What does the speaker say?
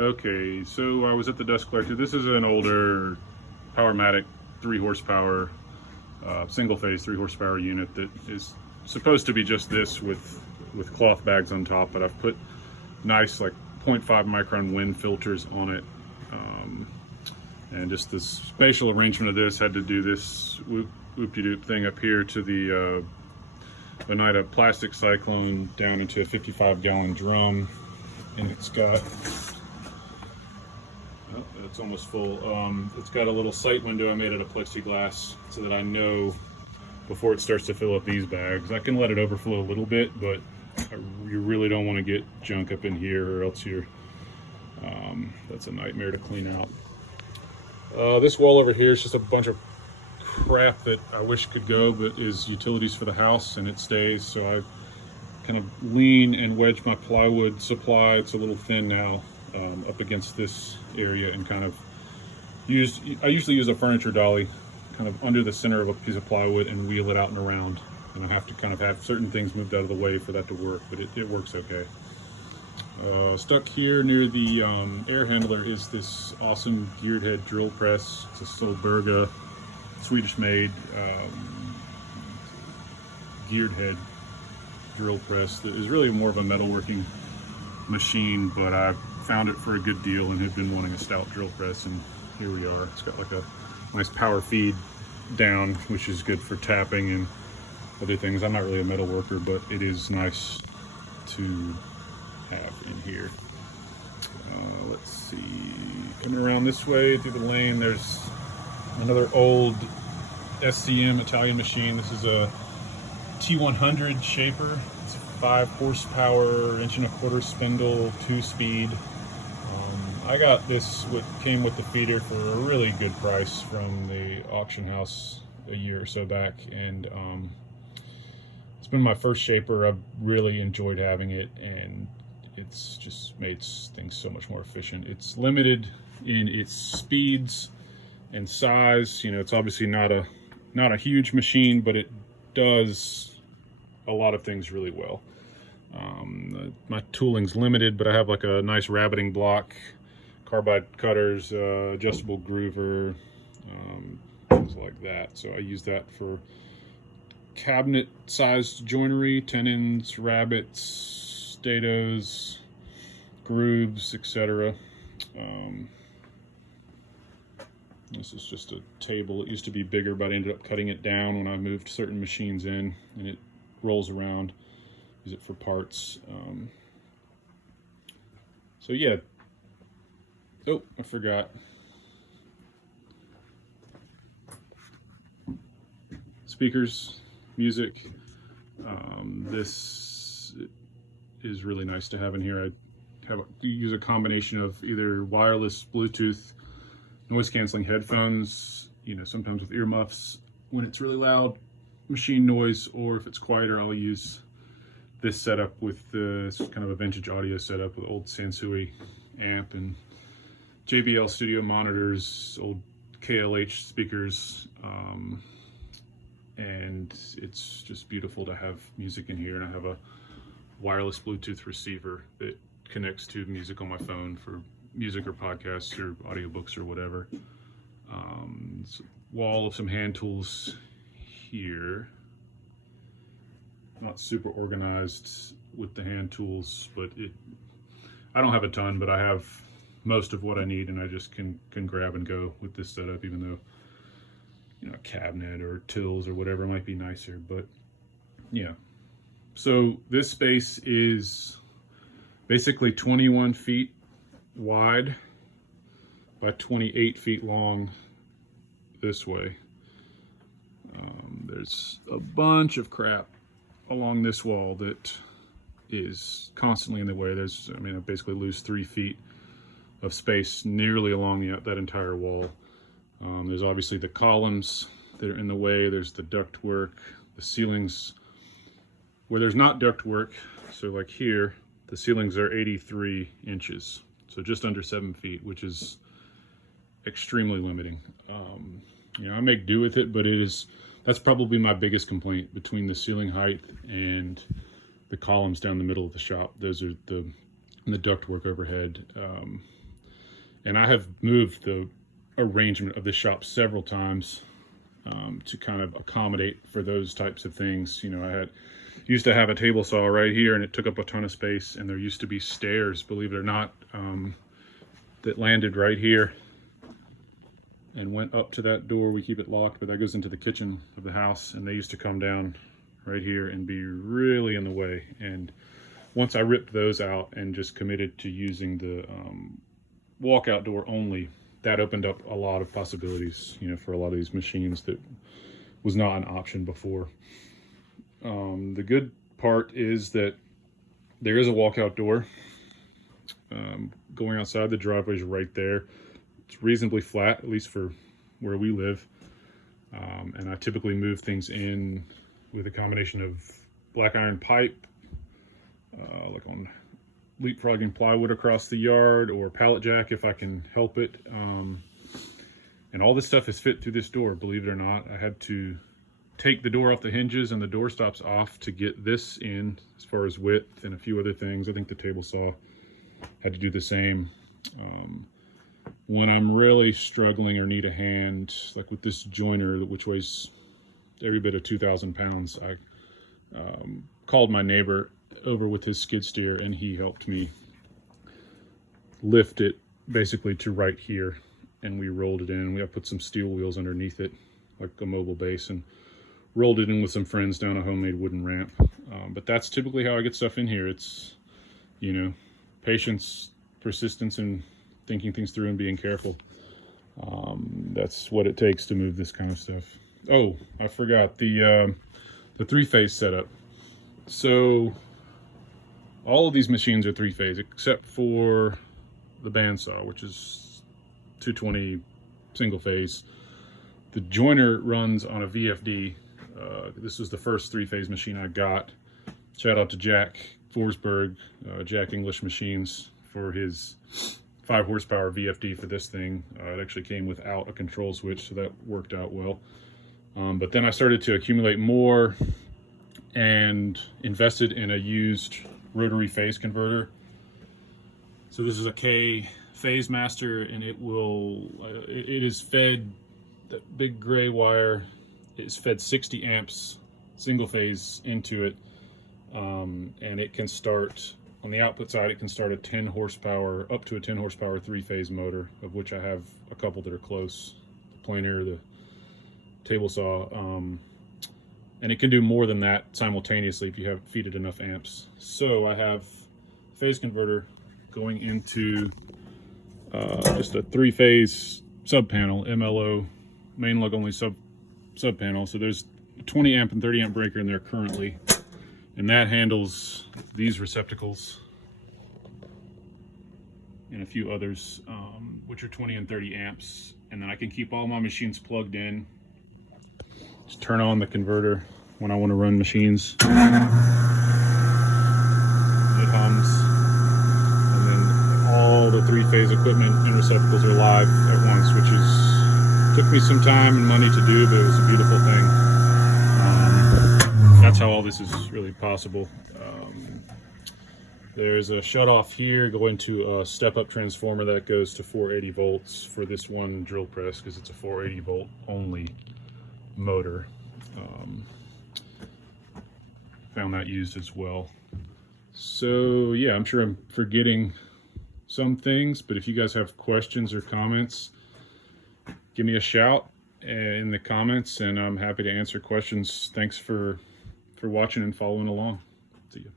Okay, so I was at the dust collector. This is an older Powermatic 3 horsepower, single phase 3 horsepower unit that is supposed to be just this with cloth bags on top, but I've put nice like 0.5 micron wind filters on it. And just the spatial arrangement of this had to do this whoop-de-doop thing up here to the Oneida plastic cyclone down into a 55-gallon drum, and it's got, oh, it's almost full. It's got a little sight window I made out of plexiglass so that I know before it starts to fill up these bags. I can let it overflow a little bit, but you really don't want to get junk up in here, or else that's a nightmare to clean out. This wall over here is just a bunch of crap that I wish could go, but is utilities for the house, and it stays. So I kind of lean and wedge my plywood supply. It's a little thin now, up against this area, and kind of I usually use a furniture dolly kind of under the center of a piece of plywood and wheel it out and around. And I have to kind of have certain things moved out of the way for that to work, but it works okay. Stuck here near the air handler is this awesome geared head drill press. It's a Stillwater, Swedish-made geared head drill press that is really more of a metalworking machine, but I found it for a good deal and had been wanting a stout drill press, and here we are. It's got like a nice power feed down, which is good for tapping and other things. I'm not really a metal worker, but it is nice to have in here. Let's see, coming around this way through the lane, there's another old SCM Italian machine. This is a T100 shaper. It's 5 horsepower, 1.25 inch spindle, 2-speed. I got this, what came with the feeder, for a really good price from the auction house a year or so back, and it's been my first shaper. I've really enjoyed having it, and it's just made things so much more efficient. It's limited in its speeds and size. You know, it's obviously not a huge machine, but it does a lot of things really well. My tooling's limited, but I have like a nice rabbiting block, carbide cutters, adjustable groover, things like that. So I use that for cabinet sized joinery, tenons, rabbets, statos, grooves, etc. This is just a table. It used to be bigger, but I ended up cutting it down when I moved certain machines in, and it rolls around. Use it for parts. So yeah. Oh, I forgot. Speakers, music. This is really nice to have in here. I use a combination of either wireless, Bluetooth, noise canceling headphones, you know, sometimes with earmuffs when it's really loud machine noise, or if it's quieter, I'll use this setup with this kind of a vintage audio setup with old Sansui amp and JBL studio monitors, old KLH speakers, and it's just beautiful to have music in here. And I have a wireless Bluetooth receiver that connects to music on my phone for music or podcasts or audiobooks or whatever. It's a wall of some hand tools here. Not super organized with the hand tools, but I don't have a ton, but I have most of what I need, and I just can grab and go with this setup, even though, you know, a cabinet or tills or whatever might be nicer. But yeah, so this space is basically 21 feet wide by 28 feet long this way. There's a bunch of crap along this wall that is constantly in the way. I basically lose 3 feet of space nearly along that entire wall. There's obviously the columns that are in the way. There's the ductwork, the ceilings where there's not ductwork. So like here, the ceilings are 83 inches, so just under 7 feet, which is extremely limiting. You know, I make do with it, but that's probably my biggest complaint, between the ceiling height and the columns down the middle of the shop. Those are the ductwork overhead. And I have moved the arrangement of the shop several times to kind of accommodate for those types of things. You know, I used to have a table saw right here, and it took up a ton of space, and there used to be stairs, believe it or not, that landed right here and went up to that door. We keep it locked, but that goes into the kitchen of the house, and they used to come down right here and be really in the way. And once I ripped those out and just committed to using the walkout door only, that opened up a lot of possibilities, you know, for a lot of these machines that was not an option before. The good part is that there is a walkout door. Going outside, the driveway is right there. It's reasonably flat, at least for where we live. And I typically move things in with a combination of black iron pipe, like on leapfrogging plywood across the yard, or pallet jack if I can help it. And all this stuff is fit through this door, believe it or not. I had to take the door off the hinges and the door stops off to get this in, as far as width and a few other things. I think the table saw had to do the same. When I'm really struggling or need a hand, like with this joiner, which weighs every bit of 2,000 pounds, I called my neighbor over with his skid steer, and he helped me lift it basically to right here, and we rolled it in. We have put some steel wheels underneath it, like a mobile base, and rolled it in with some friends down a homemade wooden ramp. But that's typically how I get stuff in here. It's, you know, patience, persistence, and thinking things through and being careful. That's what it takes to move this kind of stuff. Oh, I forgot the three-phase setup. So all of these machines are three-phase except for the bandsaw, which is 220 single phase. The joiner runs on a VFD. This was the first three-phase machine I got. Shout out to Jack Forsberg, Jack English Machines, for his 5 horsepower VFD for this thing. It actually came without a control switch, so that worked out well. But then I started to accumulate more and invested in a used rotary phase converter. So this is a K Phase Master, and it will, it is fed, that big gray wire is fed 60 amps single phase into it. And it can start, on the output side, it can start a 10 horsepower, up to a 10 horsepower three-phase motor, of which I have a couple that are close, the planer, the table saw, and it can do more than that simultaneously if you have feed it enough amps. So I have phase converter going into just a three-phase sub panel, MLO, main lug only sub panel. So there's a 20 amp and 30 amp breaker in there currently, and that handles these receptacles and a few others, which are 20 and 30 amps. And then I can keep all my machines plugged in. Just turn on the converter when I want to run machines. It hums, and then all the three-phase equipment and receptacles are live at once, which took me some time and money to do, but it was a beautiful thing. That's how all this is really possible. There's a shut-off here going to a step-up transformer that goes to 480 volts for this one drill press, because it's a 480 volt only motor. Found that used as well. So yeah, I'm sure I'm forgetting some things, but if you guys have questions or comments, give me a shout in the comments, and I'm happy to answer questions. Thanks for watching and following along. See you.